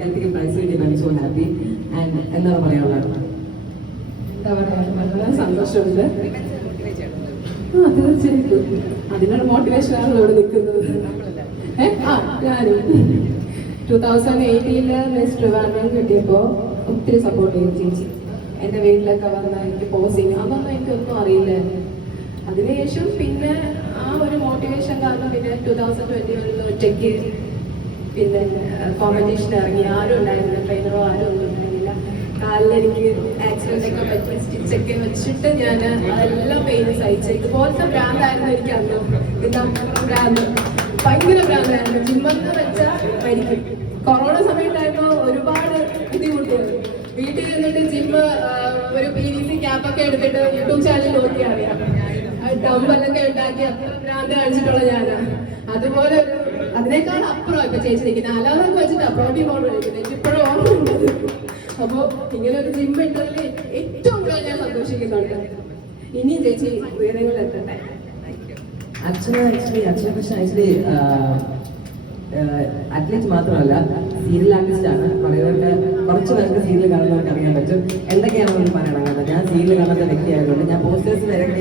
ഹെൽത്തിക്ക് prize കിട്ടിയത് I so happy and എന്താണ് പറയാനുള്ളത്? എന്താ പറയാ വളരെ സന്തോഷമുണ്ട്. ആ തീർച്ചയായിട്ടും. അതിനാണ് മോട്ടിവേഷനാണ് ഇവിടെ നിൽക്കുന്നത്? ആ ഞാനും. ടൂ തൗസൻഡ് എയ്റ്റീനിൽ മിസ് ട്രിവാൻഡ്രം കിട്ടിയപ്പോൾ ഒത്തിരി സപ്പോർട്ട് ചെയ്തു ചേച്ചി. എന്റെ വീട്ടിലൊക്കെ വന്ന എനിക്ക് പോസിങ് ചെയ്യും അതൊന്നും എനിക്കൊന്നും അറിയില്ലായിരുന്നു. അതിനുശേഷം പിന്നെ ആ ഒരു മോട്ടിവേഷൻ കാരണം പിന്നെ ടൂ തൗസൻഡ് ട്വന്റി വണ്ണിൽ ഒറ്റയ്ക്ക് പിന്നെ കോമ്പറ്റീഷൻ ഇറങ്ങി. ആരും ഉണ്ടായിരുന്നില്ല. ട്രെയിനറോ ആരും ഒന്നും ഉണ്ടായിരുന്നില്ല. കാലിൽ എനിക്ക് ആക്സിഡന്റ് ഒക്കെ പറ്റി. സ്റ്റിച്ചൊക്കെ വെച്ചിട്ട് ഞാൻ അതെല്ലാം പെയിൻ സഹിച്ചു. ഇതുപോലത്തെ ഭ്രാന്തായിരുന്നു എനിക്ക് അന്ന്. ഇതാ ഭ്രാന്ത്? ഭയങ്കര ഭ്രാന്തായിരുന്നു. ജിമ്മെന്ന് വെച്ചാൽ മരിക്കും കൊറോണ സമയത്തായിരുന്നു ഒരുപാട് ബുദ്ധിമുട്ടുകൾ. വീട്ടിൽ നിന്നിട്ട് ജിമ്മ് ഒരു പി വി സി ക്യാപ്പൊക്കെ എടുത്തിട്ട് യൂട്യൂബ് ചാനൽ നോക്കിയാണ് അറിയാം. ഡമ്പലൊക്കെ ഉണ്ടാക്കി അത്ര ഭ്രാന്ത് കാണിച്ചിട്ടുള്ള ഞാനാണ് അതുപോലെ ഒരു അതിനേക്കാൾ അപ്പുറം ഇപ്പൊ ചേച്ചി നിൽക്കുന്നത്. അല്ലാതെ വെച്ചിട്ടാ പ്രോട്ടീൻ പൗഡർ കഴിക്കുന്നത് എനിക്ക് ഇപ്പോഴും ഓർമ്മയുണ്ട് അപ്പോ ഇങ്ങനെ ഒരു ജിം ഇട്ടതിൽ ഏറ്റവും കൂടുതൽ ഞാൻ സന്തോഷിക്കുന്നുണ്ട്. ഇനിയും ചേച്ചി ഉയരങ്ങളിൽ എത്തട്ടെ. ആക്ച്വലി ആക്ച്വലി കുറിച്ച് ആക്ച്വലി അത്ലറ്റ് മാത്രമല്ല സീരിയൽ ആർട്ടിസ്റ്റ് ആണ്. പറയുന്നവർക്ക് കുറച്ച് പേർക്ക് സീരിയൽ കാണുന്നവർക്ക് അറിയാൻ പറ്റും. എന്തൊക്കെയാണെന്ന് പറയണം കാരണം ഞാൻ സീരിയൽ കാണുന്ന വ്യക്തിയായതുകൊണ്ട് ഞാൻ പോസ്റ്റേഴ്സ് വരെ